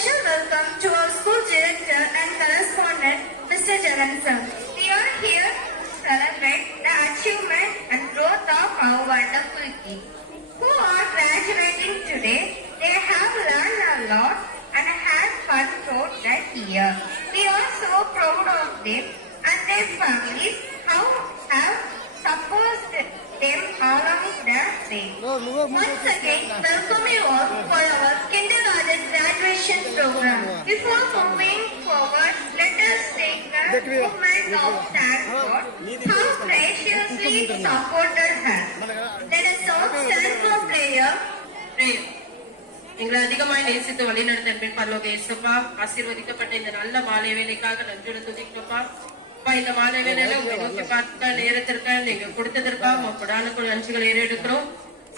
special welcome to our school director and correspondent, Mr. Jagan sir. We are here to celebrate the achievement and growth of our wonderful kids who are graduating today. They have learned a lot and had fun throughout the year. We are so proud of them and their families how have supported them along the way. Once again, welcome you all for our kindergarten graduation program. Before moving forward, let us take a moment of thank God how graciously supported us. Let us all stand for prayer. எங்களை அதிகமாய் நேசித்து வழி நடத்த பரலோக இயேசுப்பா, ஆசீர்வதிக்கப்பட்ட இந்த நல்ல மாலை வேலைக்காக நன்றியோடு துதிக்கிறோம்ப்பா. இந்த மாலை வேலையில உங்களை நோக்கி பார்த்த நேரத்திற்கு நீங்க கொடுத்ததற்காக கொடானுக்குள் நன்றிகள் ஏறெடுக்கிறோம்.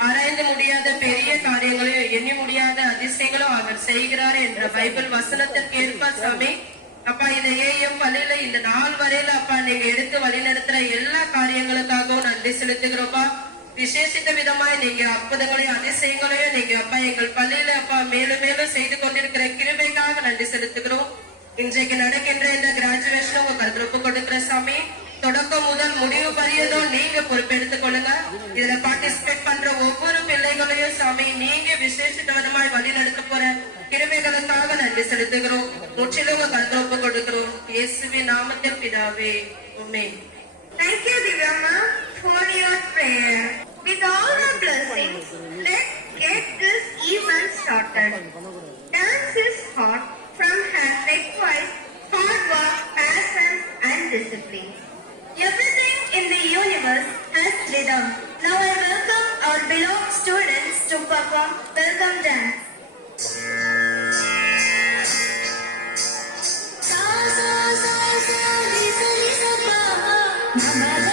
ஆராய்ந்து முடியாத பெரிய காரியங்களையும் எண்ணி முடியாத அதிசயங்களும் அவர் செய்கிறார் என்ற பைபிள் வசனத்திற்கு ஏற்ப சாமி அப்பா, இந்த ஏஎம் வழியில இந்த நாள் வரையில அப்பா நீங்க எடுத்து வழி நடத்துற எல்லா காரியங்களுக்காகவும் நன்றி செலுத்துகிறோம்ப்பா. விசேஷித்த விதமாய் நீங்க அற்புதங்களையும் அதிசயங்களையும் நீங்க அப்பா எங்கள் பள்ளியில அப்பா மேலும் மேலும் செய்து கொண்டிருக்கிற கிருபைக்காக நன்றி செலுத்துகிறோம். இன்றைக்கு நடக்கின்ற இந்த கிராஜுவேஷன் உங்க கருத்துல ஒப்பு கொடுக்கிற சாமி, தொடக்கம் முதல் முடிவு பரியதும் நீங்க பொறுப்பெடுத்துக் கொள்ளுங்க. இதுல பார்ட்டிசிபேட் பண்ற ஒவ்வொரு பிள்ளைகளையும் சாமி நீங்க விசேஷித்த விதமாய் வழி நடத்த போற கிருபைகளுக்காக நன்றி செலுத்துகிறோம். முற்றிலும் உங்க கருத்துல ஒப்பு கொடுக்கிறோம். இயேசுவின் நாமத்தில் பிதாவே, ஆமென். Thank you, Divya, for your prayer. With all the blessings, let's get this event started. Dance is hot from her requires hard work, passion, and discipline. Everything in the universe has rhythm. Now I welcome our beloved students to perform welcome dance. Mama,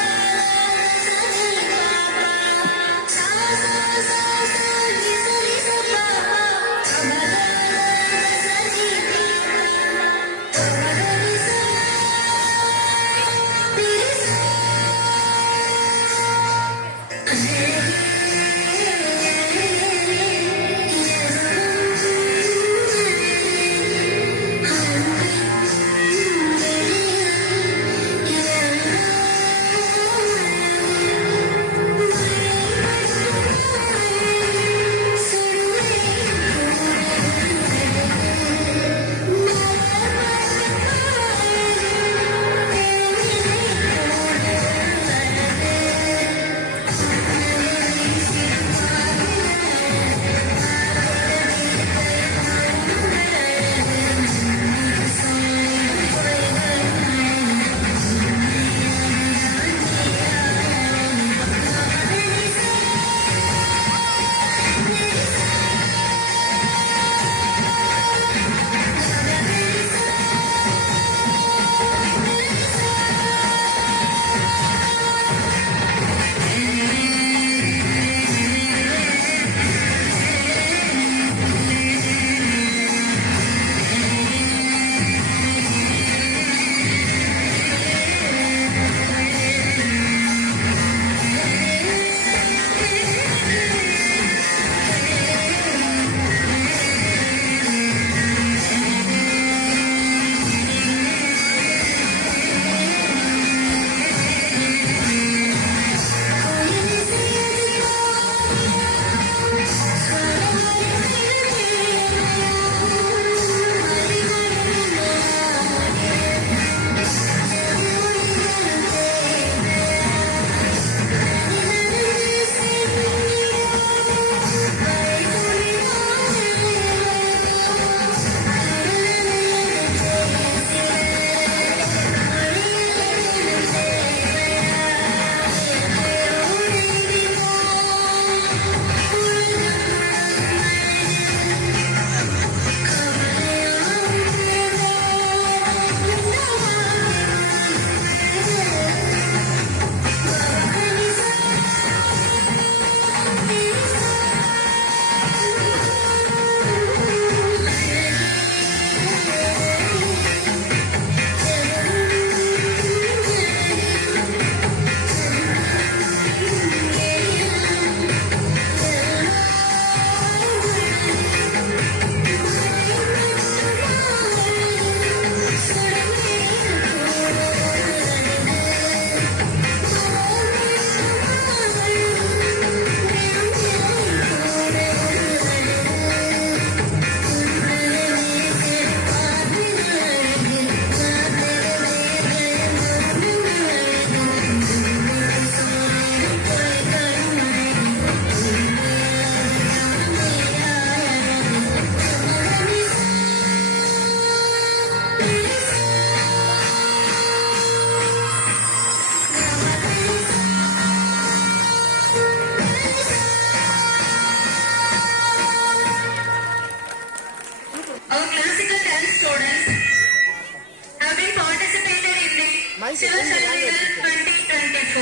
Children's 2024.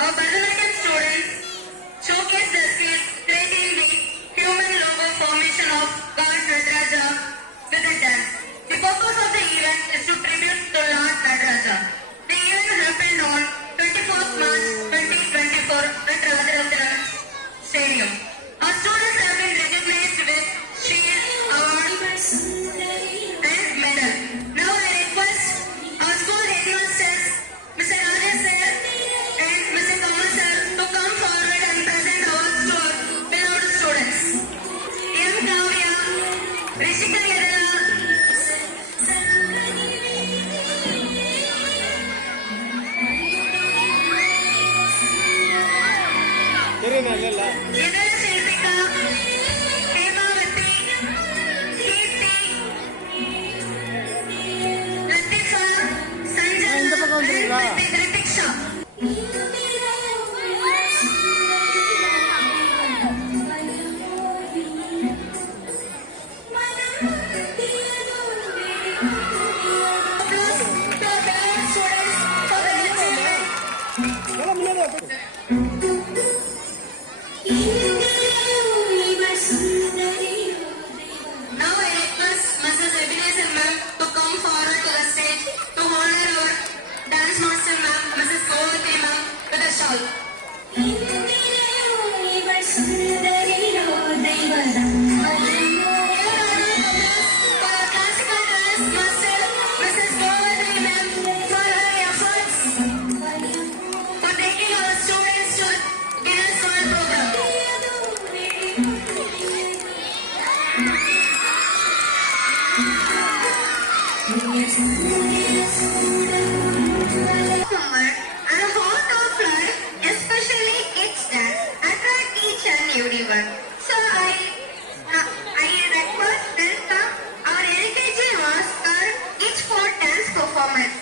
Our Bharatanatyam students showcase their skills creating the human logo formation of God Nataraja with a dance. The purpose of the event is to tribute to Lord Nataraja. The event happened on 24th March 2024 at Rajaratnam Stadium. Our students have been recognized with shield, award, and medal. Now I request our school headmasters, Mr. Rajesh sir and Mr. Kamal sir, to come forward and present awards to our beloved students. M. Kavya, Rishika Yadala, Yadala Shilpika, Hemavati, Kirti, Latifa, Sanjana, and Ritiksha. Now I request Mrs. Ebenezer ma'am to come forward to the stage to honor our dance master ma'am, Mrs. Govati ma'am, with a shawl. For our classical dance master, Mrs. Govati ma'am, for her efforts for taking our students to Guinness World Program. Summer and a whole of life, especially kids dance, attract each and everyone. So I request welcome our LKG master each for dance performance.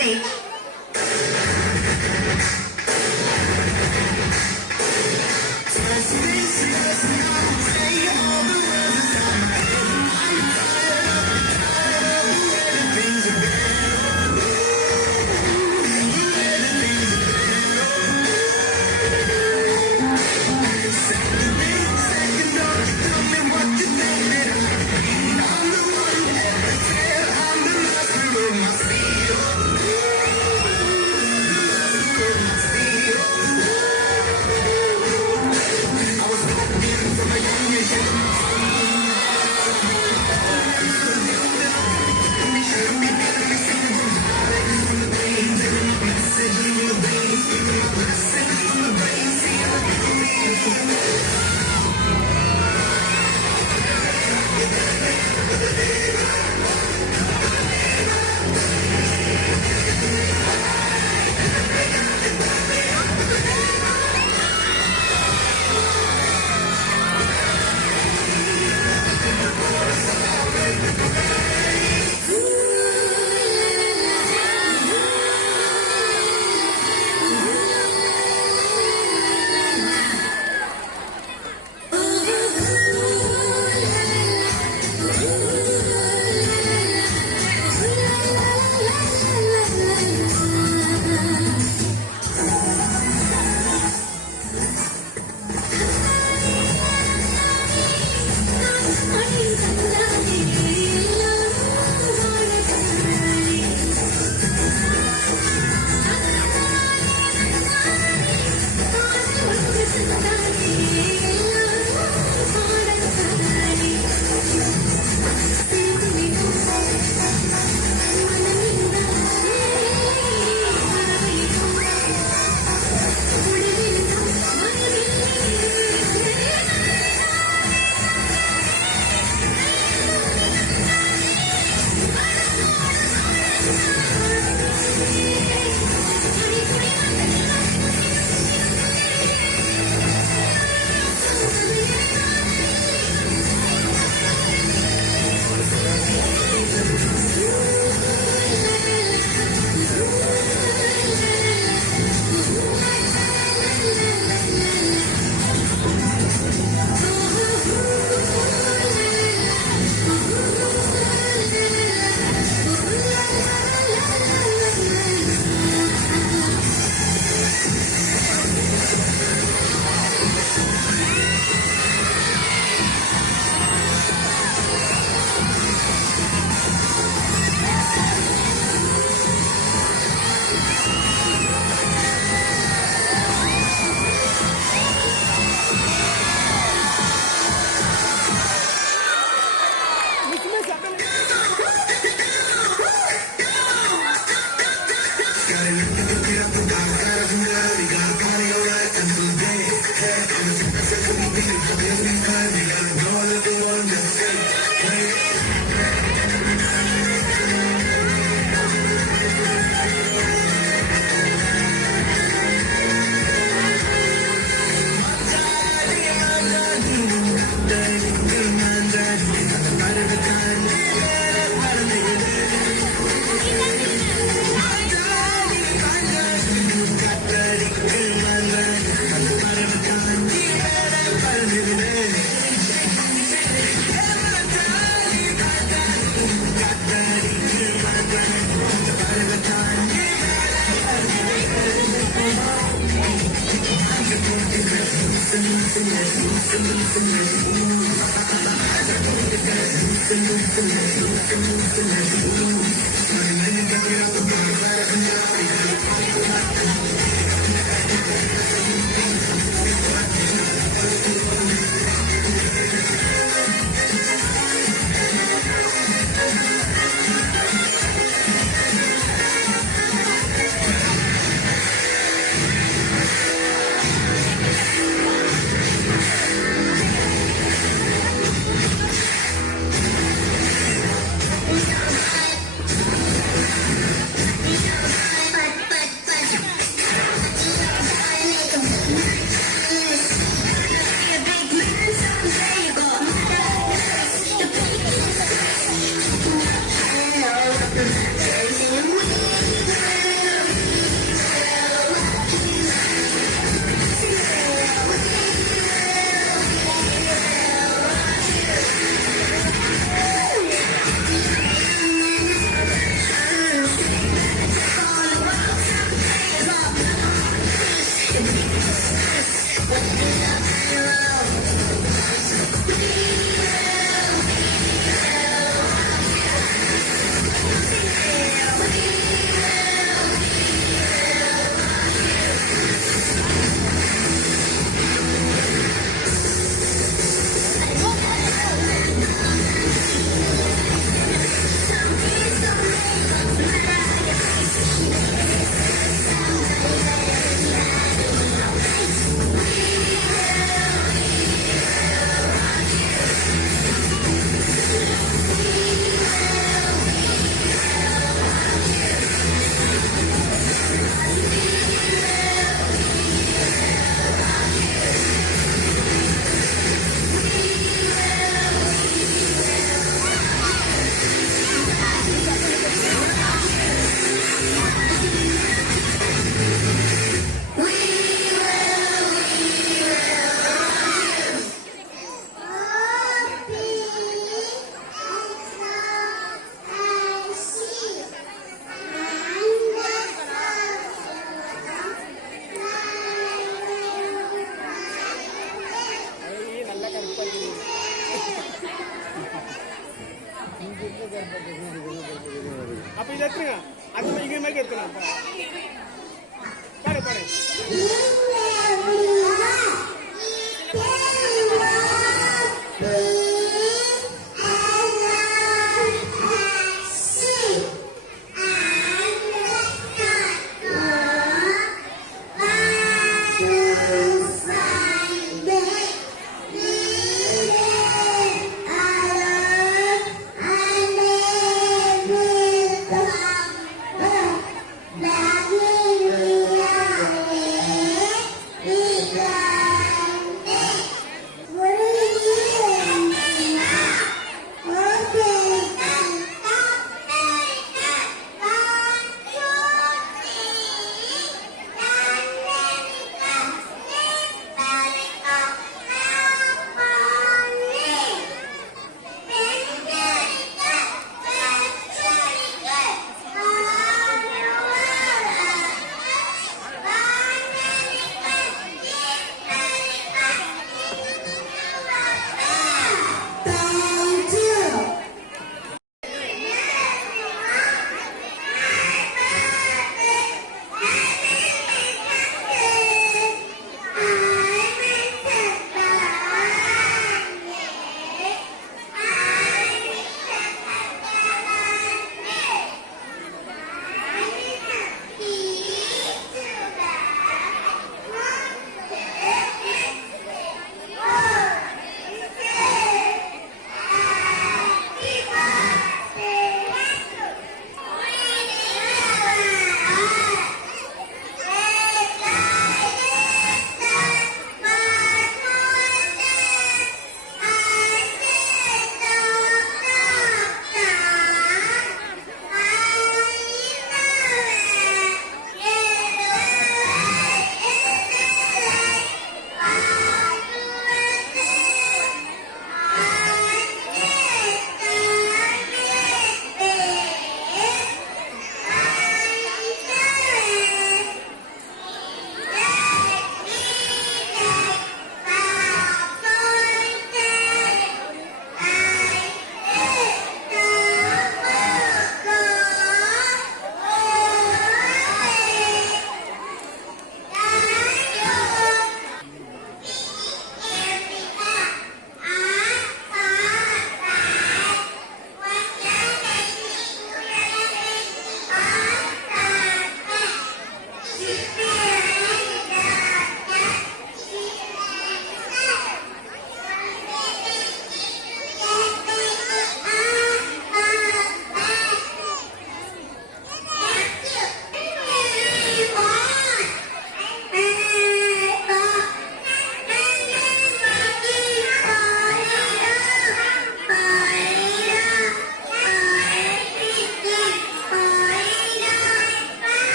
stage.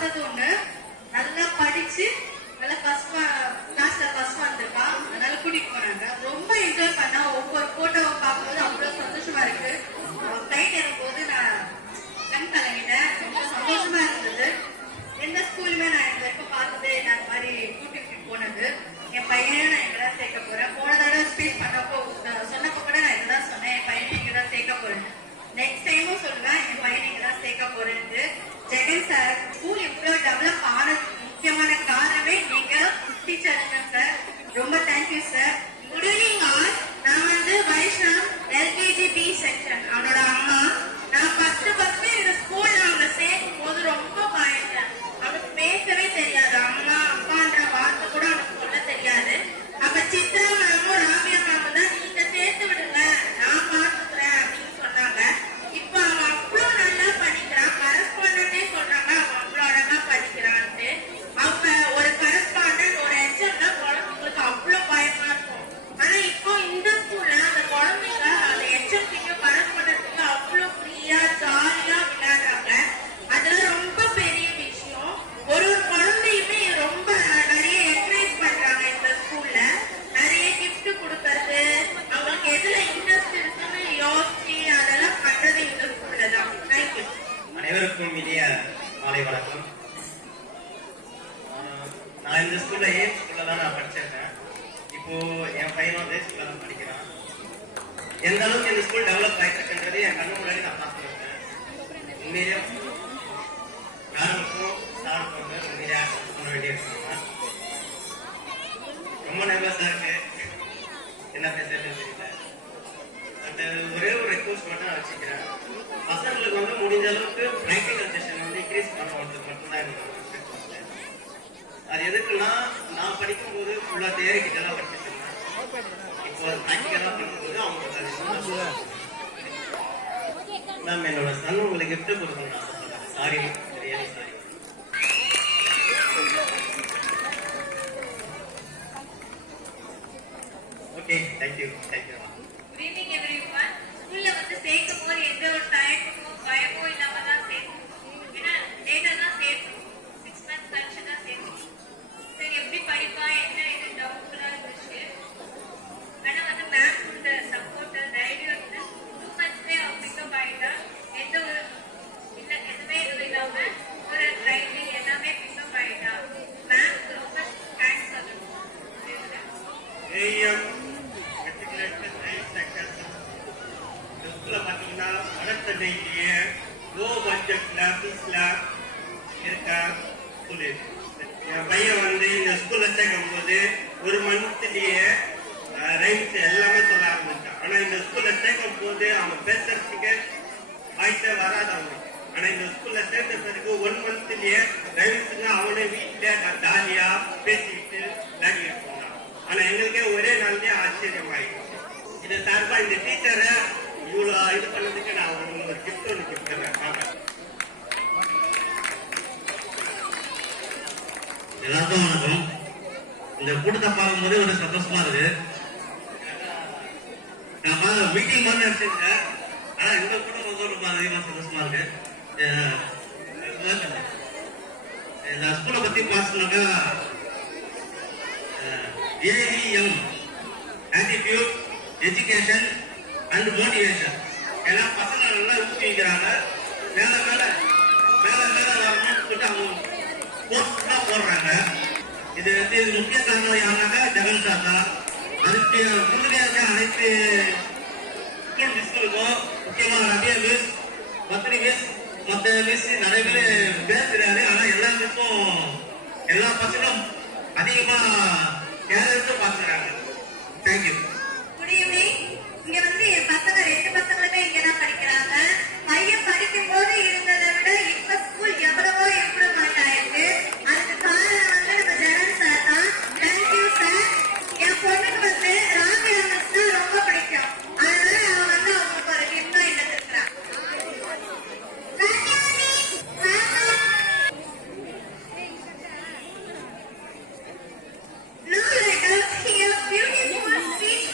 பார்த்தது ஒண்ணு. நல்லா படிச்சு நல்லா கிளாஸ்ல first வந்திருக்கா. அதனால கூட்டிட்டு போனாங்க. ரொம்ப என்ஜாய் பண்ணா. ஒவ்வொரு போட்டோவை பார்க்கும்போது அவ்வளவு சந்தோஷமா இருக்கு. ஃபிளைட் ஏறும்போது நான் கண் கலங்கிட்டேன். ரொம்ப சந்தோஷமா இருந்தது. எந்த ஸ்கூலுமே நான் இந்த வரைக்கும் பார்த்தது நான் அந்த மாதிரி கூட்டிட்டு போனது. என் பையனையும் நான் இங்கதான் சேர்க்க போறேன். போன தடவை ஸ்பீச் பண்ணப்போ சொன்னப்போ கூட நான் இதுதான் சொன்னேன், என் பையனை இங்கதான் சேர்க்க போறேன். நெக்ஸ்ட் டைமும் சொல்லுவேன் என் பையனை இங்கதான் சேர்க்க போறேன்னு. ஜெகன் சார் ஸ்கூல் இவ்வளவு டெவலப் ஆனதுக்கு முக்கியமான காரணமே நீங்க டீச்சர் சார். ரொம்ப thank you sir. Good evening all. நான் வந்து வைஷ்ணவ், எல்கேஜி பி செக்ஷன், அவனோட அம்மா. நான் ஃபர்ஸ்ட் இந்த ஸ்கூல்ல அவங்க சேர்க்கும் போது ரொம்ப பயந்தேன். அவனுக்கு பேசவே தெரியாது, அம்மா அப்பான்ற வார்த்தை கூட அவனுக்கு சொல்ல தெரியாது. அப்ப சித்ரா மேமும் ராபியா மேமும் தான் நீங்க சேர்த்து விடுங்க, நான் பார்த்துக்கிறேன் அப்படின்னு சொன்னாங்க. இப்ப அவன் அவ்வளவு நல்லா படிக்கிறான். கரஸ்பாண்டே சொல்றாங்க அவன் அவ்வளவு அழகா படிக்கிறான்ட்டு. அவங்க ஒரு கரஸ்பாண்டன்ட் ஒரு எச்எம்ல குழந்தைங்களுக்கு அவ்வளவு பயமா இருக்கும். ஆனா இப்போ இந்த ஸ்கூல்ல அந்த குழந்தைங்க அந்த எச்எம் கிட்ட கரஸ்பாண்டன்ட்க்கு அவ்வளவு ஃப்ரீயா ஜாலியா விளையாடுறாங்க. அதெல்லாம் ரொம்ப பெரிய விஷயம். ஒரு குழந்தையுமே ரொம்ப நிறைய என்கரேஜ் பண்றாங்க இந்த ஸ்கூல்ல. நிறைய கிஃப்ட் கொடுக்கறது, அவங்களுக்கு எதுல இன்ட்ரெஸ்ட் இருக்குன்னு யோசிச்சு அதெல்லாம் பண்றது இந்த ஸ்கூல்ல தான். தேங்க்யூ. அனைவருக்கும் இனிய மாலை வணக்கம். நான் இந்த ஸ்கூல்ல ஸ்கூல்ல தான் நான் படிச்சிருக்கேன். இப்போ என் பையனும் அதே ஸ்கூல்ல தான் படிக்கிறான். எந்த அளவுக்கு இந்த ஸ்கூல் டெவலப் ஆயிட்டுன்றது என் கண்ணு முன்னாடி நான் பார்த்துருக்கேன். உண்மையிலேயே யாருக்கும் சாருக்கும் உண்மையிலேயே பண்ண வேண்டியிருக்காங்க. ரொம்ப நர்வஸா இருக்கு, என்ன பேசுறது தெரியல. பட் ஒரே ஒரு ரெக்வஸ்ட் மட்டும் நான் வச்சுக்கிறேன். பசங்களுக்கு வந்து முடிஞ்ச அளவுக்கு பிராக்டிகல் செஷன் வந்து இன்க்ரீஸ் பண்ணுறது மட்டும்தான் எனக்கு அது எதுக்குன்னா, நான் படிக்கும்போது ஃபுல்லா தியரி கிட்ட தான் படிச்சுட்டு இருந்தேன். இப்போ பிராக்டிகலா பண்ணும்போது அவங்களுக்கு அது மேம் என்னோட சன் உங்களுக்கு கிஃப்ட் கொடுக்கணும். Sorry, really sorry. Okay, thank you. Good evening everyone. ஸ்கூல்ல வந்து சேர்க்கும் போது எந்த ஒரு தயக்கமோ பயமோ இல்லாம தான் சேர்க்கணும். ஏன்னா லேட்டா தான் சேர்க்கணும், 6 months கழிச்சு தான் சேர்க்கணும். சரி, எப்படி படிப்பா என்ன இது டவுட்ஃபுல்லா இருந்துச்சு. ஆனா வந்து மேம் கொடுத்த சப்போர்ட் தைரியம் வந்து 2 monthsலயே அவன் பிக்கப் ஆயிட்டா. எந்த ஒரு எதுவுமே இது இல்லாம ஒரு ரைட்டிங் எல்லாமே பிக்கப் ஆயிட்டா. மேம்க்கு ரொம்ப தேங்க்ஸ் சொல்லணும். பாத்தீங்கன்னா வடத்தண்டையிலேயே லோ பட்ஜெட்ல பீஸ்ல இருக்க ஸ்கூலு. என் பையன் வந்து இந்த ஸ்கூல்ல சேர்க்கும் போது 1 monthலயே ரைம்ஸ் எல்லாமே சொல்ல ஆரம்பிச்சான். ஆனா இந்த ஸ்கூல்ல சேர்க்கும் போது அவன் பேசுறதுக்கு வாய்ப்பே வராது அவனுக்கு. ஆனா இந்த ஸ்கூல்ல சேர்ந்த பிறகு 1 monthலயே ரைம்ஸ்ங்க அவனே வீட்டுல ஜாலியா பேசிக்கிட்டு விளையாடிட்டு இருந்தான். ஆனா எங்களுக்கே ஒரே நாள்லயே ஆச்சரியமாயிடுச்சு. இது சார்பா இந்த டீச்சரை இவ்வளவு இது பண்ணதுக்கு நான் உங்களுக்கு ஒரு கிஃப்ட் ஒன்று கொடுத்துறேன். எல்லாருக்கும் வணக்கம். இந்த கூட்டத்தை பார்க்கும்போது ஒரு சந்தோஷமா இருக்கு. நான் மீட்டிங் மாதிரி நினைச்சிருக்கேன், ஆனா இந்த கூட்டம் வந்து ரொம்ப அதிகமா சந்தோஷமா இருக்கு. இந்த ஸ்கூலை பத்தி பார்த்தோம்னாக்கா AEM attitude, education and motivation. ஏன்னா பசங்க நல்லா ஊக்குவிக்கிறாங்க, மேல மேல வரணும்னு சொல்லிட்டு அவங்க போஸ்ட் போடுறாங்க. இது முக்கிய காரணம் யாருனாக்கா ஜெகன் சார் தான். அதுக்கு முன்னுரையாக அனைத்து ஸ்கூல் மிஸ்களுக்கும், முக்கியமாக ரபியா மிஸ், பத்ரி மிஸ், மற்ற மிஸ் நிறைய பேர் தெரியாது. ஆனா எல்லா மிஸ்ஸும் எல்லா பசங்களும் அதிகமா கேர் எடுத்து பார்த்துக்கிறாங்க. தேங்க்யூ. Good evening. இங்க வந்து என் பசங்க 2 பசங்களுமே இங்க தான் படிக்கிறாங்க. பையன் படிக்கும் போது இருந்ததை விட இப்ப ஸ்கூல் எவ்வளவோ இம்ப்ரூவ்மெண்ட் ஆயிருக்கு. அதுக்கு காரணம் வந்து நம்ம ஜெகன் சார் தான். Thank you sir. என் பொண்ணுக்கு வந்து ராபியா மிஸ் தான் ரொம்ப பிடிக்கும். அதனால அவன் வந்து அவங்களுக்கு ஒரு கிஃப்ட் எடுத்துக்கிறான். Now let us hear beautiful speech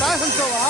fashion ஷோவா?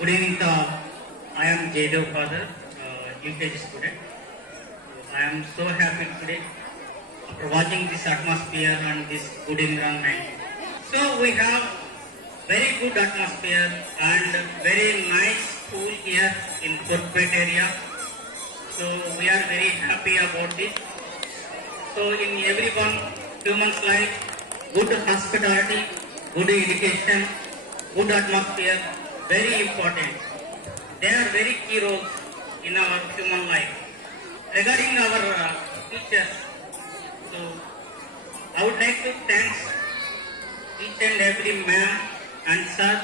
Good evening to all. I am Jaydev Father, UKG student. I am so happy today after watching this atmosphere and this good environment. So we have very good atmosphere and very nice school here in Purpet area. So we are very happy about this. So in everyone, human's life, good hospitality, good education, good atmosphere, very important. They are very key roles in our human life. Regarding our teachers, so I would like to thank each and every ma'am and sir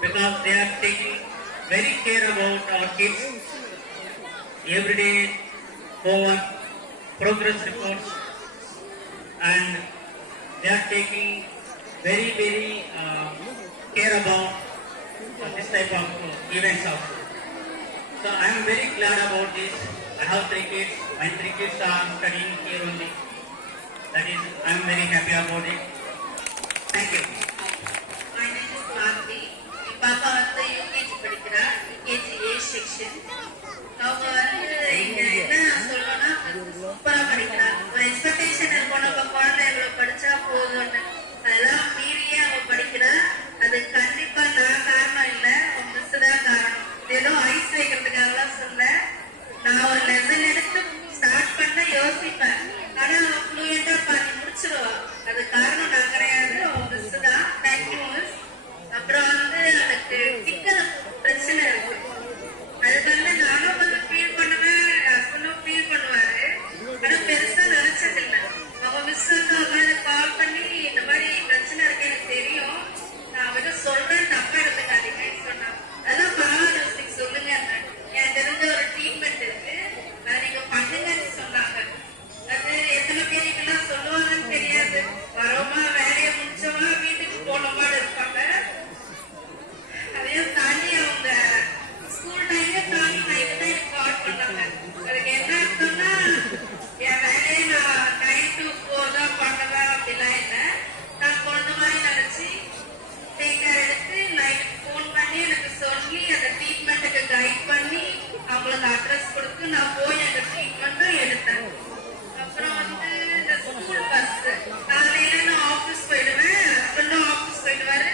because they are taking very care about our kids. Everyday homework, progress reports, and they are taking very care about this type of events also. So I am very glad about this. I have 3 kids. My 3 kids are studying here only. That is, I am very happy about it. Thank you. My name is Bharti. My papa வந்து UKG படிக்கிறார். UKG A section. அவங்க வந்து இங்க என்ன சொல்லணும்னா சூப்பரா படிக்கிறார். ஒரு எக்ஸ்பெக்டேஷன் இருக்கும் நம்ம குழந்தை இவ்வளவு படிச்சா போதும்னு. அதெல்லாம் மீறியே அவங்க படிக்கிறார். அது கண்டிப்பா நான் காரணம் இல்லை, உங்க மிஸ் தான் காரணம். ஏதோ ஐஸ் வைக்கிறதுக்காகலாம் சொல்ல, நான் ஒரு லெசன் எடுத்து ஸ்டார்ட் பண்ண யோசிப்பேன். ஆனா ஃப்ளூயண்டா பண்ணி முடிச்சிருவா. அது காரணம் நான் கிடையாது, உங்க மிஸ் தான். Thank you miss. அப்புறம் வந்து எனக்கு டிக்கெட் பிரச்சனை இருக்கு. அதுக்கு வந்து நானும் கொஞ்சம் ஃபீல் பண்ணுவேன், ஹஸ்பண்டும் ஃபீல் பண்ணுவாரு. ஆனா பெருசா நினைச்சதில்லை. அவங்க மிஸ் வந்து அவங்க கால் பண்ணி இந்த மாதிரி பிரச்சனை இருக்கு எனக்கு தெரியும், நான் அவர்கிட்ட சொல்றேன், தப்பா எடுத்துக்காதீங்கன்னு சொன்னாங்க. அதெல்லாம் பரவாயில்ல நீங்க சொல்லுங்க, எனக்கு தெரிஞ்ச ஒரு ட்ரீட்மெண்ட் இருக்கு, அதை நீங்க பண்ணுங்கன்னு சொன்னாங்க. அது எத்தனை பேருக்கெல்லாம் சொல்லுவாங்கன்னு தெரியாது. வரோமா வேலையை முடிச்சோமா வீட்டுக்கு போனோமான்னு இருப்பாங்க. அதையும் தாண்டி அவங்க ஸ்கூல் டைமே தாண்டி நைட்டு தான் எனக்கு கால் பண்ணாங்க. அதுக்கு என்ன அர்த்தம்னா என் வேலையை நான் 9 to 4 தான் பண்ணுவேன் அப்படிலாம் இல்லை. நான் பொண்ணு மாதிரி நினைச்சு டேக்கர் எடுத்து நைட்டு ஃபோன் பண்ணி எனக்கு சொல்லி அந்த ட்ரீட்மெண்ட்டுக்கு கைட் பண்ணி அவங்களுக்கு அட்ரஸ் கொடுத்து நான் போய் அந்த ட்ரீட்மெண்ட்டும் எடுத்தேன். அப்புறம் வந்து இந்த ஸ்கூல் பஸ் காலையில நான் ஆஃபீஸ் போயிடுவேன், ஹஸ்பண்டும் ஆஃபீஸ் போயிடுவாரு.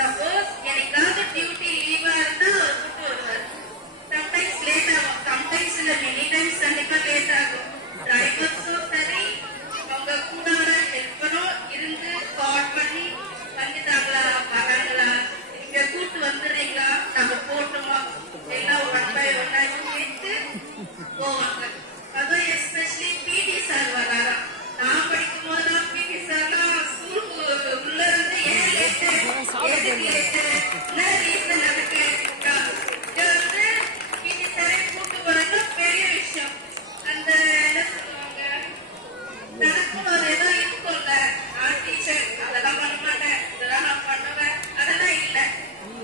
சப்போஸ் எனக்காவது டியூட்டி லீவா இருந்தா அவர் கூட்டு வருவாரு. சம்டைம்ஸ் லேட் ஆகும், சம்டைம்ஸ் இல்லை மெனி டைம்ஸ் கண்டிப்பா லேட் ஆகும். டிரைவர்ஸும் சரி அவங்க கூட வர ஹெல்ப்பரும் இருந்து கால் பண்ணி வந்துட்டாங்களா வராங்களா இங்க கூட்டு வந்துடுறீங்களா நாங்க போட்டோமா எல்லாம் 1 by 1 கேட்டு போவாங்க. அதுவும் எஸ்பெஷலி பிடி சார் வராரா. நான் படிக்கும் போதுதான் பிடி சார்லாம் ஸ்கூலுக்கு உள்ள இருந்து ஏன் லேட்டு, எதுக்கு லேட்டு, என்ன ரீசன் அதுக்கு இது வந்து பிடி சாரே கூட்டு போறது பெரிய விஷயம். அந்த என்ன சொல்லுவாங்க, எனக்கும் ஒரு ஏதோ இருக்கும்ல, நான் டீச்சர் அதெல்லாம் பண்ண மாட்டேன், இதெல்லாம் நான் பண்ணுவேன், அதெல்லாம் இல்லை.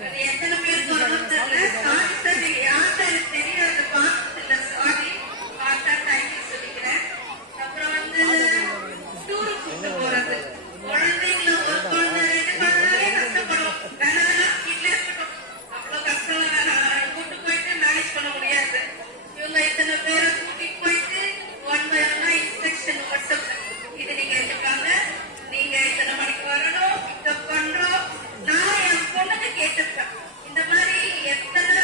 அது எத்தனை பேருக்கு வரணும் தெரியல. சாரி சார், நீங்க யார்கிட்ட எனக்கு தெரியாது, பார்த்தது இல்லை, சாரி. பார்த்தா தேங்க்யூ சொல்லிக்கிறேன். அப்புறம் வந்து டூருக்கு கூட்டு போறது, குழந்தைங்கள ஒரு குழந்தை 2 குழந்தைனாலே கஷ்டப்படும். வேணாம் வீட்டிலே இருக்கட்டும், அவ்வளவு கஷ்டம் கூட்டு போயிட்டு மேனேஜ் பண்ண முடியாது. இவங்க இத்தனை பேரை கூட்டிட்டு போயிட்டு 1 by 1 இன்ஸ்ட்ரக்ஷன் வாட்ஸ்அப், இது நீங்க எடுத்துக்காங்க, நீங்க இத்தனை மணிக்கு வரணும், பிக்கப் பண்றோம். நான் என் பொண்ணுக்கு கேட்டிருப்பேன். இந்த மாதிரி எத்தனை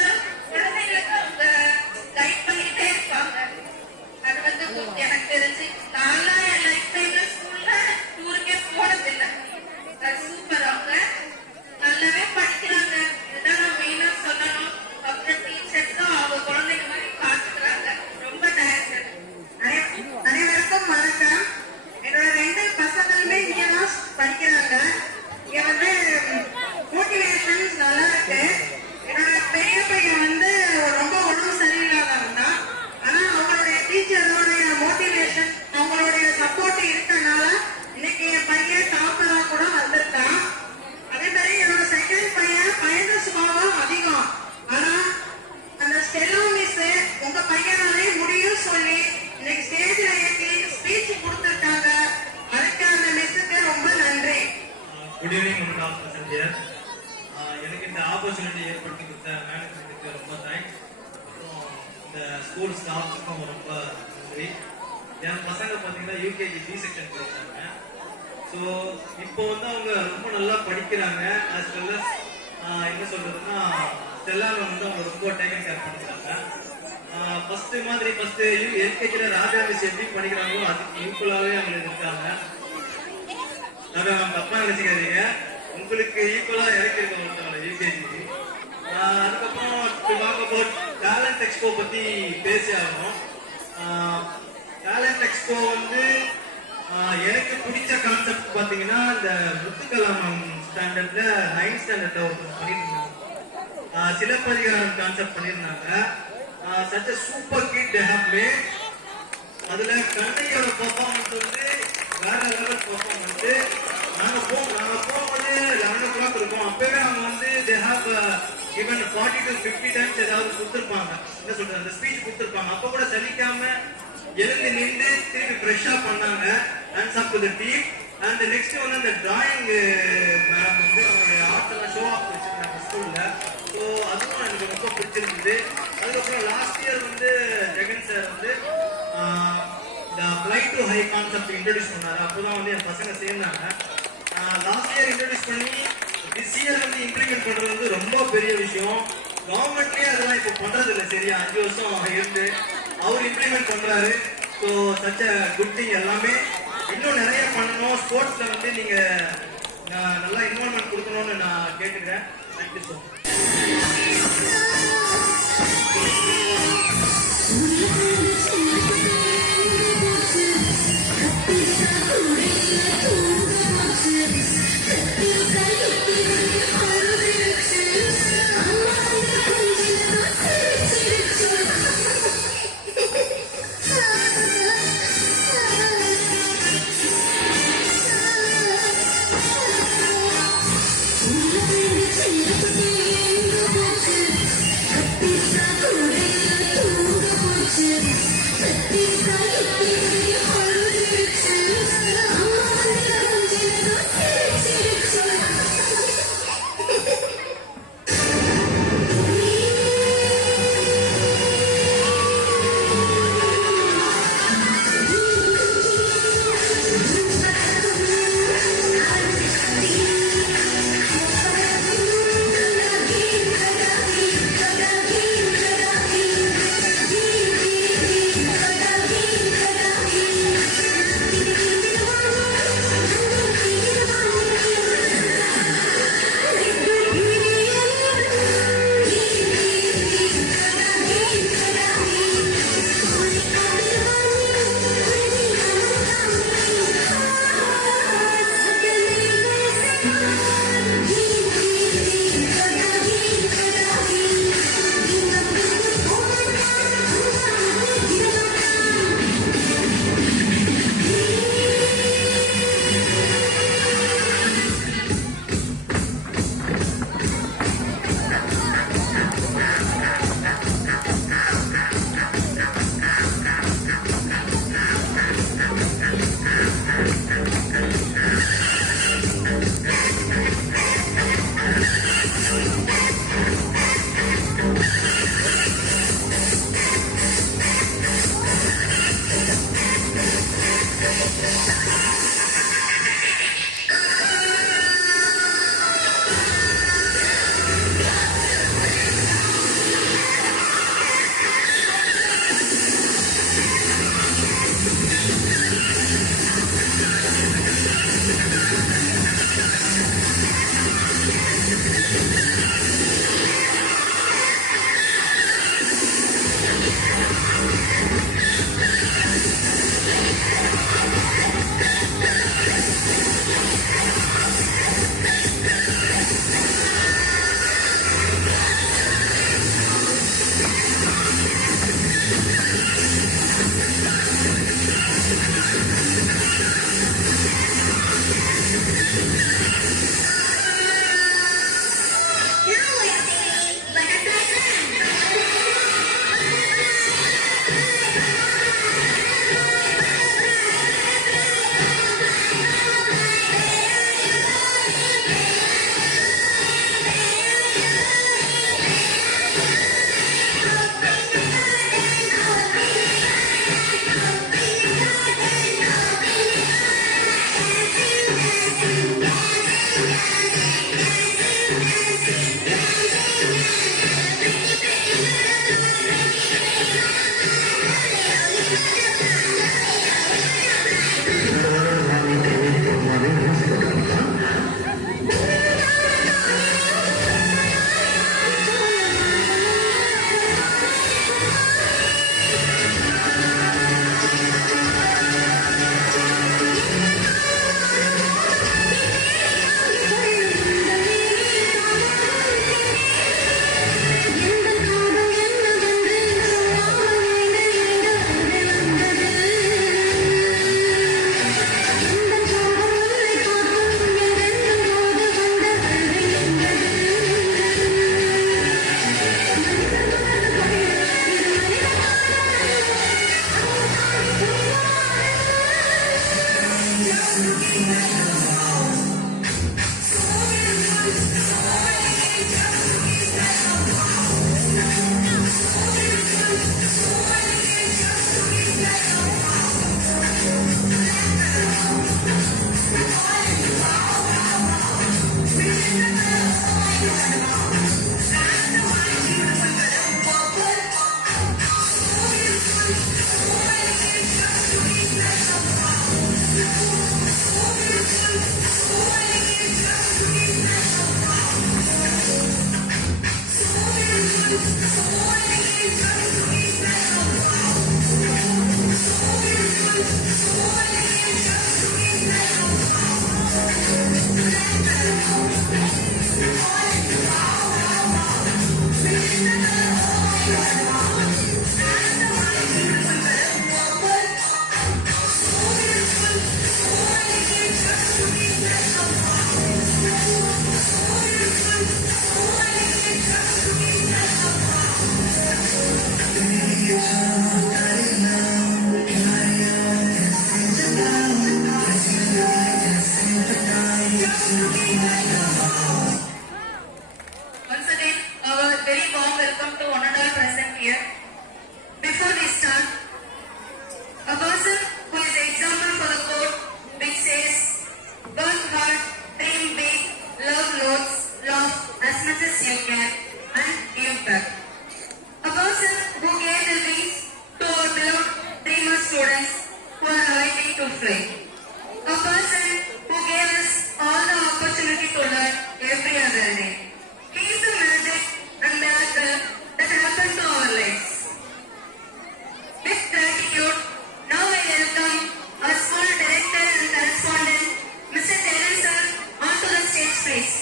குழந்தைங்களுக்கு அவங்க கைட் பண்ணிட்டே இருப்பாங்க. அது வந்து எனக்கு தெரிஞ்சு நான்லாம் என் லைஃப் டைம்ல ஸ்கூல்ல டூருக்கே போனதில்லை. அது சூப்பர். அவங்க நல்லாவே படிக்கிறாங்க, இதுதான் நான் மெயினா சொல்லணும். அப்புறம் டீச்சர்ஸும் அவங்க குழந்தைங்க மாதிரி பார்த்துக்கிறாங்க. ரொம்ப தேங்க்ஸ். அனைவருக்கும் வணக்கம். என்னோட 2 பசங்களுமே இங்கதான் படிக்கிறாங்க. இங்க வந்து மோட்டிவேஷன்ஸ் நல்லா இருக்கு. என்னோட பெரிய பையன் வந்து ரொம்ப உடம்பு சரியில்லாதவன் தான். ஆனா அவங்களுடைய டீச்சரோடைய மோட்டிவேஷன், அவங்களுடைய சப்போர்ட் இருக்கனால இன்னைக்கு என் பையன் டாப்பரா கூட வந்திருக்கான். அதே மாதிரி என்னோட செகண்ட் பையன் பயந்த சுபாவம் அதிகம். ஆனா அந்த ஸ்டெல்லா மிஸ் உங்க பையனாலே முடியும் சொல்லி இன்னைக்கு ஸ்டேஜ்ல ஏற்றி ஸ்பீச் கொடுத்துருக்காங்க. அதுக்கு அந்த மிஸ்ஸுக்கு ரொம்ப நன்றி. Good evening, Mr. Sanjay. எனக்கு இந்த ஆப்பர்ச்சுனிட்டி ஏற்படுத்தி கொடுத்த மேனேஜ்மெண்ட்டுக்கு ரொம்ப தேங்க்ஸ். அப்புறம் இந்த ஸ்கூல் ஸ்டாஃப்ஸுக்கும் ரொம்ப நன்றி. என் பசங்க பார்த்தீங்கன்னா யூகேஜி பி செக்ஷன் படிக்கிறாங்க. ஸோ இப்போ வந்து அவங்க ரொம்ப நல்லா படிக்கிறாங்க. ஆஸ் வெல் அஸ் என்ன சொல்றதுன்னா ஸ்டெல்லாவை வந்து அவங்க ரொம்ப டேக்கன் கேர் பண்ணிக்கிறாங்க. ஃபர்ஸ்ட் எல்கேஜில ராஜா மிஸ் எப்படி படிக்கிறாங்களோ அதுக்கு ஈக்குவலாவே அவங்க இருக்காங்க. அவங்க தப்பா நினைச்சுக்காதீங்க, உங்களுக்கு ஈக்குவலா இறக்கிருக்க ஒருத்தவங்க யூகேஜி. அதுக்கப்புறம் டேலண்ட் எக்ஸ்போ பத்தி பேசி ஆகணும். டேலண்ட் எக்ஸ்போ வந்து எனக்கு பிடிச்ச கான்செப்ட் பாத்தீங்கன்னா இந்த முத்துக்கலாமம் ஸ்டாண்டர்ட்ல 9th ஸ்டாண்டர்ட்ல ஒருத்தர் பண்ணிருந்தாங்க. சிலப்பதிகாரம் கான்செப்ட் பண்ணிருந்தாங்க. Such super kid they have made. அதுல கண்ணையோட பெர்ஃபார்மன்ஸ் வந்து வேற லெவல் பெர்ஃபார்மன்ஸ். நாங்க போகும்போது 11 o'clock இருக்கும். அப்பவே அவங்க வந்து they have given 40 to 50 times ஏதாவது கொடுத்துருப்பாங்க. என்ன சொல்றது, அந்த ஸ்பீச் கொடுத்துருப்பாங்க. அப்ப கூட சலிக்காம எழுந்து நின்று திருப்பி ஃப்ரெஷ்ஷா பண்ணாங்க. Hands up to the team. And next வந்து அந்த டிராயிங் மேம் வந்து அவங்களுடைய ஆர்ட் எல்லாம் ஷோ ஆஃப் வச்சிருந்தாங்க ஸ்கூல்ல. ஸோ அதுவும் எனக்கு ரொம்ப பிடிச்சிருந்தது. அதுக்கப்புறம் லாஸ்ட் இயர் வந்து ஜெகன் சார் வந்து இந்த fly to high concept introduce பண்ணாரு. அப்போதான் வந்து என் பசங்க சேர்ந்தாங்க. லாஸ்ட் இயர் இன்ட்ரோடியூஸ் பண்ணி திஸ் இயர் வந்து இம்ப்ளிமெண்ட் பண்றது வந்து ரொம்ப பெரிய விஷயம். கவர்மெண்ட்லயே அதெல்லாம் இப்போ பண்றது இல்லை. சரியா 5 வருஷம் இருந்து அவர் இம்ப்ளிமெண்ட் பண்றாரு. So such a good thing. எல்லாமே இன்னும் நிறைய பண்ணணும். ஸ்போர்ட்ஸ்ல வந்து நீங்க நல்லா இன்வால்மெண்ட் கொடுக்கணும்னு நான் கேட்டுக்கிறேன். Thank you so much. Once again, our very warm welcome to one and all present here. Before we start, a person who is the example for the quote which says, work hard, dream big, love loads, love as much as you can, and give back. A person who gave the wings to our beloved dreamer students who are waiting to fly. A person who gave us all the opportunity to learn every other day. He is the magic and miracle that happened to our lives. With gratitude, now I welcome our school director and correspondent, Mr. Taylor sir, onto the stage please.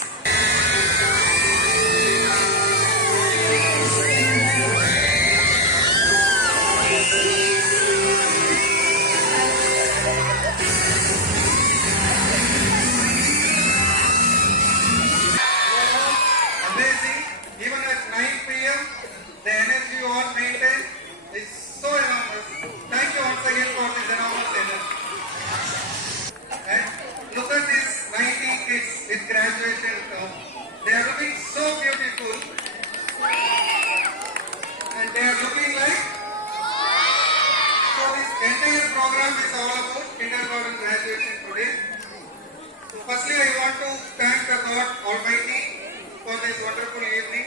Amazing. Even at 9 p.m., the energy you all maintain is so enormous. Thank you once again for this enormous energy. And look at these 90 kids with graduation. They are looking so beautiful. And they are looking like. So this entire program is all about kindergarten graduation today. So firstly, I want to thank the God Almighty for this wonderful evening.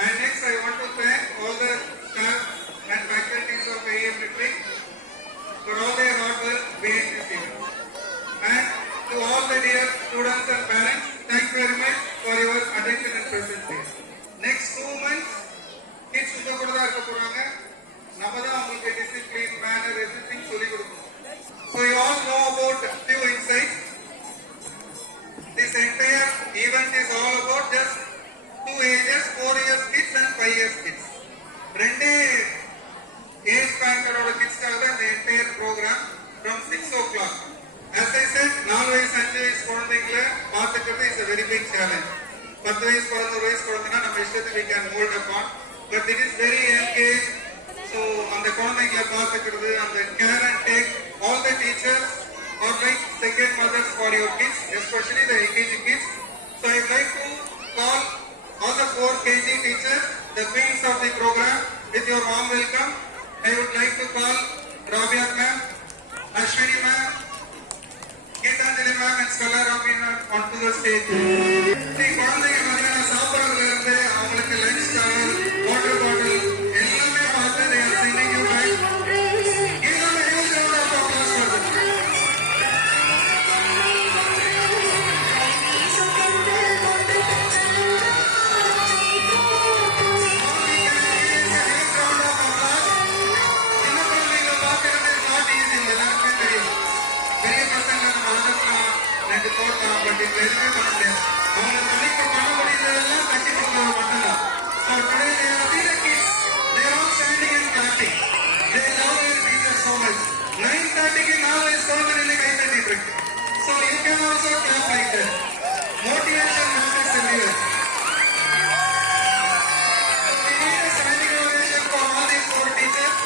And next, I want to thank all the staff and faculties of AEM Metric for all their hard work behind this event. And to all the dear students and parents, thank you very much for your attention and presence here. Next 2 months, kids உங்க கூட தான் இருக்க போறாங்க. நம்ம தான் அவங்களுக்கு discipline, manner, everything சொல்லிக் கொடுக்கணும். So you all know about few insights. This entire event is all about just 2 ages, 4 years kids and 5 years kids. ரெண்டே ஏஜ் பேங்கரோட கிட்ஸ்க்காக தான் இந்த entire program from 6 o'clock. As I said, 4 வயசு 5 வயசு குழந்தைங்களை பார்த்துக்கிறது is a very big challenge. 10 வயசு 11 வயசு குழந்தைனா நம்ம இஷ்டத்துக்கு we can mold upon, but it is very young age. So அந்த குழந்தைங்களை பார்த்துக்கிறது, அந்த care and take, all the teachers are like second mothers for your kids, especially the LKG kids. So I would like to call all the 4 KG teachers, the queens of the program, with your warm welcome. I would like to call Rabia ma'am, Ashwini ma'am, Geetanjali ma'am and Stella Rabia ma'am onto the stage. குழந்தைங்க பார்த்தீங்கன்னா சாப்பிட்றதுல இருந்து அவங்களுக்கு lunch towel water bottle எல்லாமே பார்த்து they are sending you back. Give them a huge round of applause for them. So you can also clap like that. Motivation matters everywhere. We need a standing ovation for all these four teachers.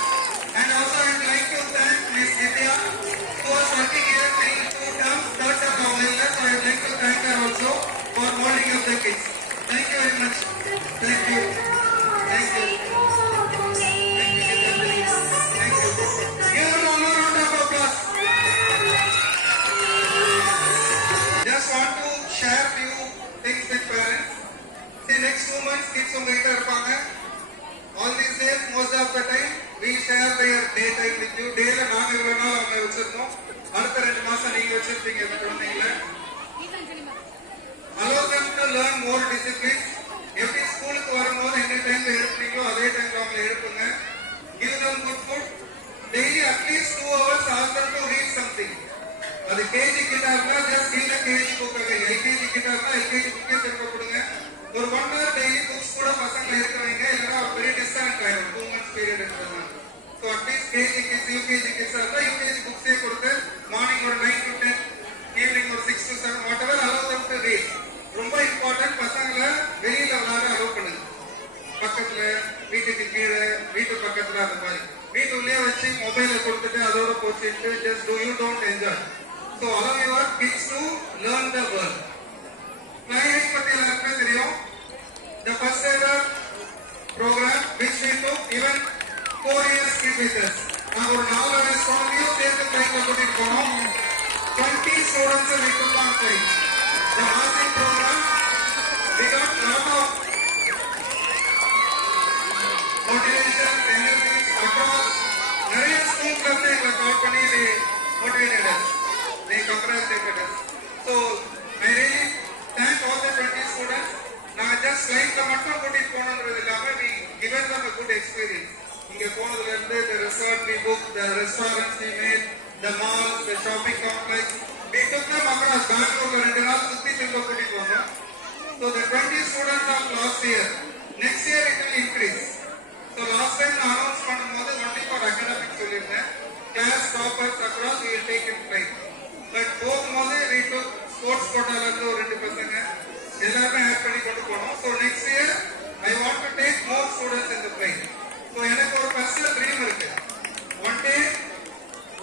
And also I would like to thank Ms. Vidya who was working here till 2 terms, 3rd term now illness. So I would like to thank her also for molding up the kids. Thank you very much. Thank you. Thank you. Thank you. Give her one more round of applause. Just want to share few things with parents. See, next 2 months kids will meet இருப்பாங்க. All these days, most of the time, we share their day time with you. Day ல நாங்க இவ்வளவு நாள் அவங்க வச்சிருந்தோம். அடுத்த 2 மாசம் நீங்க வச்சிருப்பீங்க இந்த குழந்தைங்கள. Allow them to learn more discipline. எப்படி ஸ்கூலுக்கு வரும்போது எந்த டைம்ல எழுப்புறீங்களோ அதே டைம்ல அவங்க எழுப்புங்க. Give them good food. Daily at least 2 hours ask them to read something. அது கேஜி கிட்ட இருந்தா ஜஸ்ட் கீழே கேஜி புக் எல்கேஜி கிட்ட இருந்தா எல்கேஜி புக்கே திரும்ப கொடுங்க. ஒரு 1 hour டெய்லி புக்ஸ் கூட பசங்களை இருக்க வைங்க. இல்லைன்னா பெரிய டிஸ்டன்ஸ் ஆயிடும் 2 months பீரியட் இருக்கிறதுனால. So at least KG kids UKG kids இருந்தா யூகேஜி புக்ஸே கொடுத்து மார்னிங் ஒரு 9 to 10 ஈவினிங் ஒரு 6 to 7 what ever allow them to read. ரொம்ப இம்பார்ட்டன்ட் பசங்களை வெளியில விளையாட அலோவ் பண்ணுங்க. பக்கத்துல வீட்டுக்கு கீழே வீட்டு பக்கத்துல அந்த மாதிரி வீட்டு உள்ளே வச்சு மொபைலை கொடுத்துட்டு அதோட போச்சுட்டு just you don't enjoy. So allow your kids to learn the world. Flying பத்தி எல்லாருக்குமே தெரியும். The first ever program which we took even 4 years kid with us. நாங்க ஒரு 4 வயசு குழந்தையும் சேர்த்து flying கூட்டிட்டு போனோம். 20 students we took on flight. The housing program we got lot of motivation, energies across. நிறைய ஸ்கூல் கிளப்ல எங்களை கால் பண்ணி they motivated us. They congratulated us. So I really thank all the 20 students. நான் just flight மட்டும் கூட்டிட்டு போனோம்ன்றது இல்லாம we given them a good experience. இங்க போனதுல இருந்து the resort we booked, the restaurants we made, the malls, the shopping complex. We took them across Bangalore 2 நாள் சுத்தி திரும்ப கூட்டிட்டு வந்தோம். So the 20 students of last year, next year it will increase. So last time நான் announce பண்ணும்போது only for academics சொல்லிருந்தேன். Class toppers across we will take in flight. But போகும்போது we took sports quota ல இருந்து ஒரு 2 பசங்க எல்லாரும் add பண்ணி கொண்டு போனோம். So next year I want to take more students in the flight. So எனக்கு ஒரு personal dream இருக்கு. One day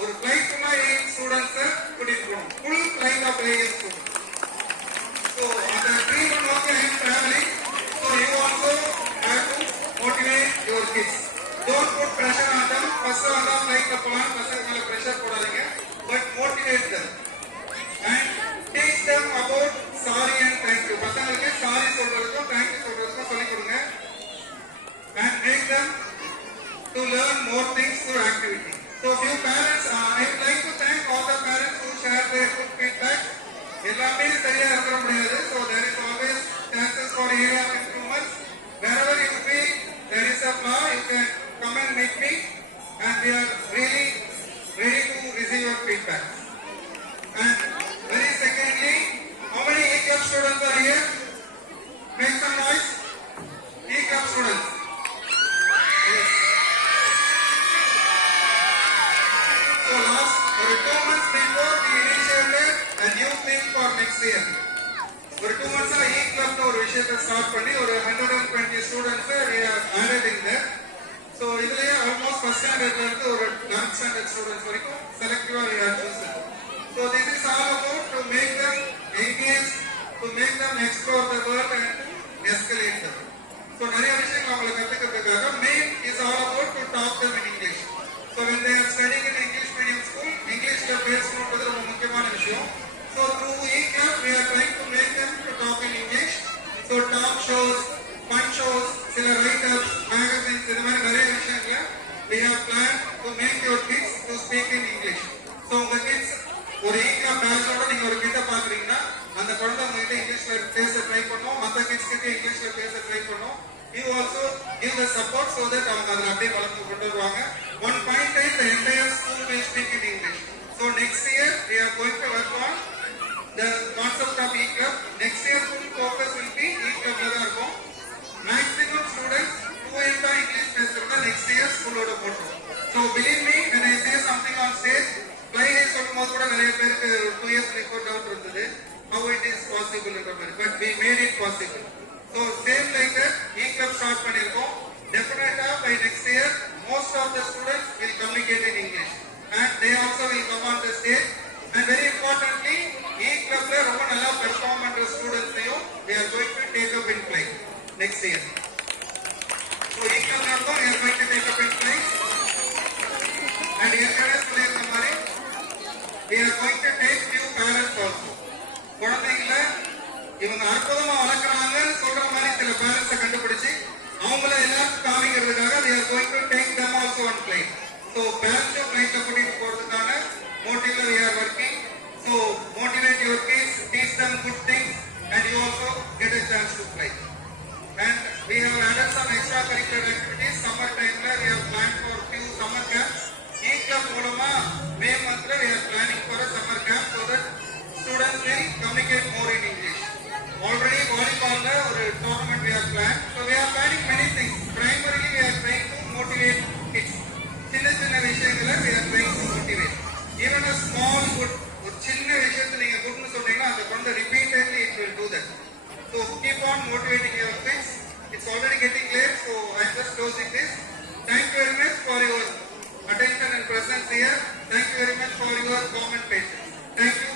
ஒரு flight full of 8 students கூட்டிட்டு போகணும். Full flight of 8 students. So அந்த dream நோக்கி I am traveling. So you also have to motivate your kids. Don't put pressure on them. First வந்தா flight ல போலாம் பசங்க மேல pressure போடாதீங்க. But motivate them and teach them about sorry and thank you. பசங்களுக்கு sorry சொல்றதுக்கும் thank you சொல்றதுக்கும் சொல்லி கொடுங்க. And make them to learn more things through activity. So few parents, I would like to thank all the parents who share their good feedback. எல்லாமே சரியா இருக்க முடியாது. So there is always chances for area of improvement. Wherever you feel there is a flaw, you can come and meet me and we are really ready to receive your feedback. And very secondly, how many E-Club students are here? Make some noise. E-Club students. Yes. So last 2 months before we initiated a new thing for next year. ஒரு 2 months E-Club ஒரு விஷயத்தை start பண்ணி ஒரு 120 students we have added in there. So இதுலயே almost first standard ல இருந்து ஒரு 9th standard students வரைக்கும் selectively we have chosen. So this is all about to make them engage, to make them explore the world and escalate them. So நிறைய விஷயங்கள் அவங்களை கத்துக்கிறதுக்காக main is all about to talk them in English. So when they are studying in English medium school, English ல பேசணும்ன்றது ரொம்ப முக்கியமான விஷயம். So through E-Club we are trying to make you also give the support so that அவங்க அதில் அப்படியே வளர்த்து கொண்டு வருவாங்க. One fine time the entire school will speak in English. So next year we are going to work on the concept of E-Club. Next year full focus will be E-Club ல தான் இருக்கும். Maximum students fluent English பேசுறத next year ஸ்கூலோட போட்டோம். So believe me when I say something on stage, flying சொல்லும்போது கூட நிறைய பேருக்கு 2 years before doubt இருந்தது how it is possible என்ற மாதிரி, but we made it possible. So same like that E-Club start பண்ணிருக்கோம். Definitely by next year most of the students will communicate in English and they also will come on the stage. And very importantly E-Club ல ரொம்ப நல்லா perform பண்ற ஸ்டூடண்ட்ஸையும் we are going to take up in play next year. So E-Club ல we are going to take up in play and ஏற்கனவே சொல்லியிருந்த மாதிரி we are going to take few parents also. குழந்தைங்கள இவங்க அற்புதமா வளர்க்குறாங்கன்னு சொல்ற மாதிரி சில பேரண்ட்ஸை கண்டுபிடிச்சு அவங்கள எல்லாருக்கும் காமிக்கிறதுக்காக we are going to take them also on play. So parents பிளைட்ல கூட்டிட்டு போறதுக்கான motive we are working. So motivate your kids, teach them good things and you also get a chance to play. And we have added some extracurricular activities. Summer time we have planned for few summer camps. E-Club மூலமா May month we are planning for a summer camp so that students will communicate more in English. Already volleyball la or tournament we are planned. So we are planning many things. Primarily we are trying to motivate kids. சின்ன விஷயங்களை we are trying to motivate. Even a small good, ஒரு சின்ன விஷயத்தை நீங்க குட்னு சொன்னீங்கன்னா அந்த குழந்தை repeatedly it will do that. So keep on motivating your kids. It's already getting late, so I'm just closing this. Thank you very much for your attention and presence here. Thank you very much for your comment patience. Thank you.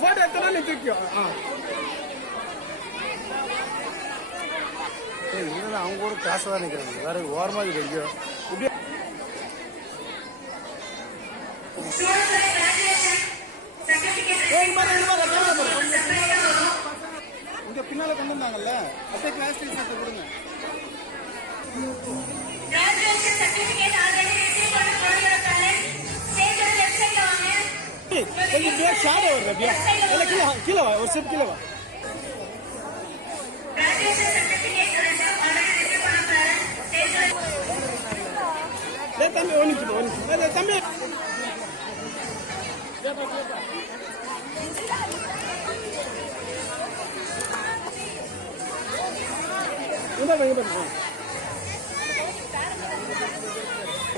Photo எடுத்தோன்னு தூக்கியோ இல்லைன்னா அவங்க கூட காசு தான் நிற்கிறாங்க வேற ஓரமாக எங்கேயோ இப்படியே இங்க பின்னால கொண்டு வந்தாங்கல்ல அப்படியே கிளாஸ் டீச்சர்ஸ் கொடுங்க கொஞ்சம் ஷேடோ வருது அப்படியே இல்லை கீழே வா ஒரு ஸ்டெப் கீழே வா தம்பி ஒரு நிமிஷம் தம்பி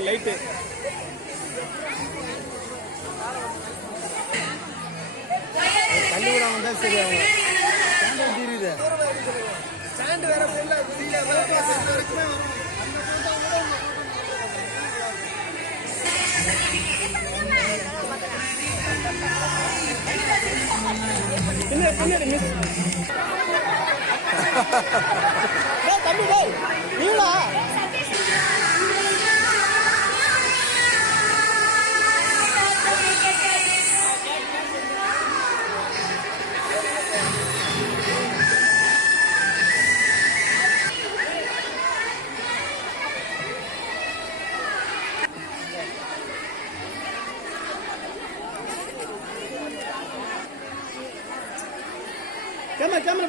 லைட்டு தள்ளி விடாம தான் சரி அவங்க ஸ்டாண்ட் தெரியுது ஸ்டாண்ட் வேற பின்னாடி மிஸ் தம்பி டேய் நீங்களா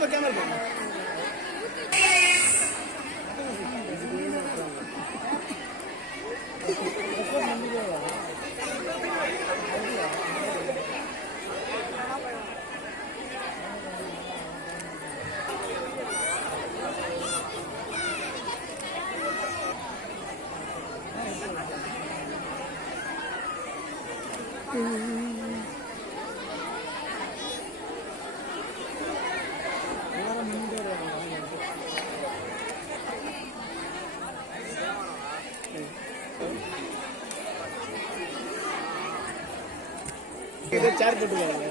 कैमरा இதை சேர் போட்டுருக்காங்க.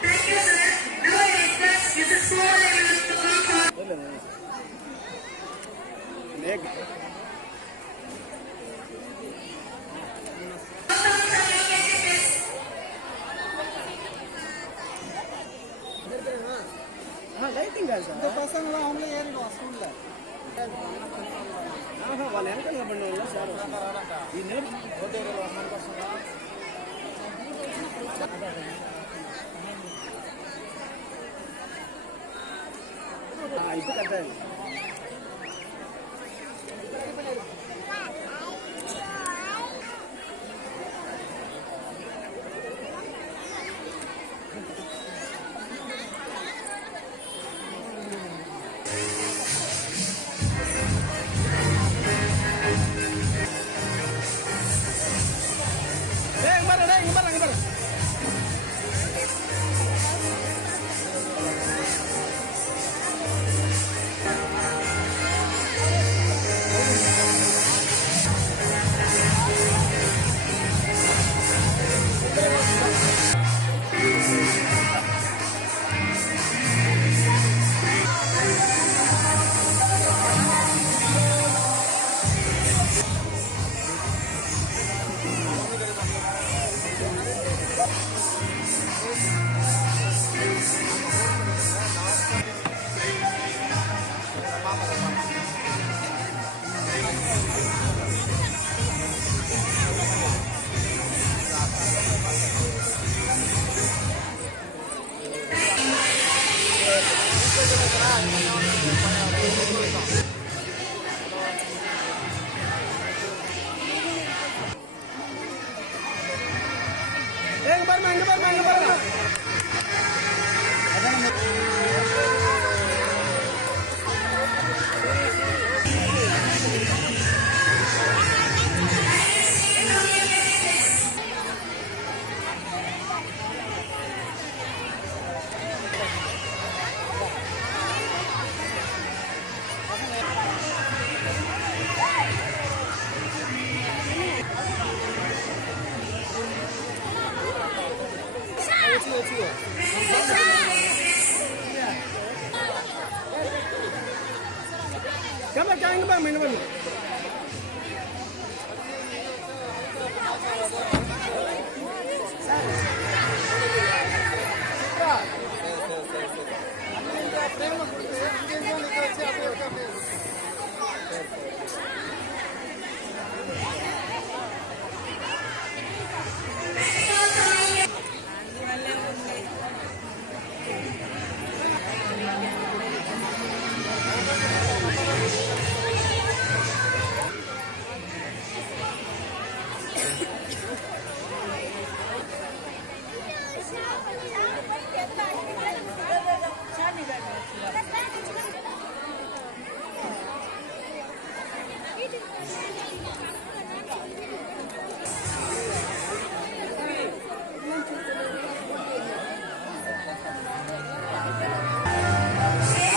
Thank you, sir. Now I request Mrs. Suvarna to come forward. Lighting காசு இந்த பசங்களாம் அவங்களே ஏறிடுவான் ஸ்கூல்ல. వాళ్ళు వెనకాల పడిన సార్ ఈ నేర్చు ఇప్పుడు కట్టాలి.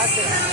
Thank you.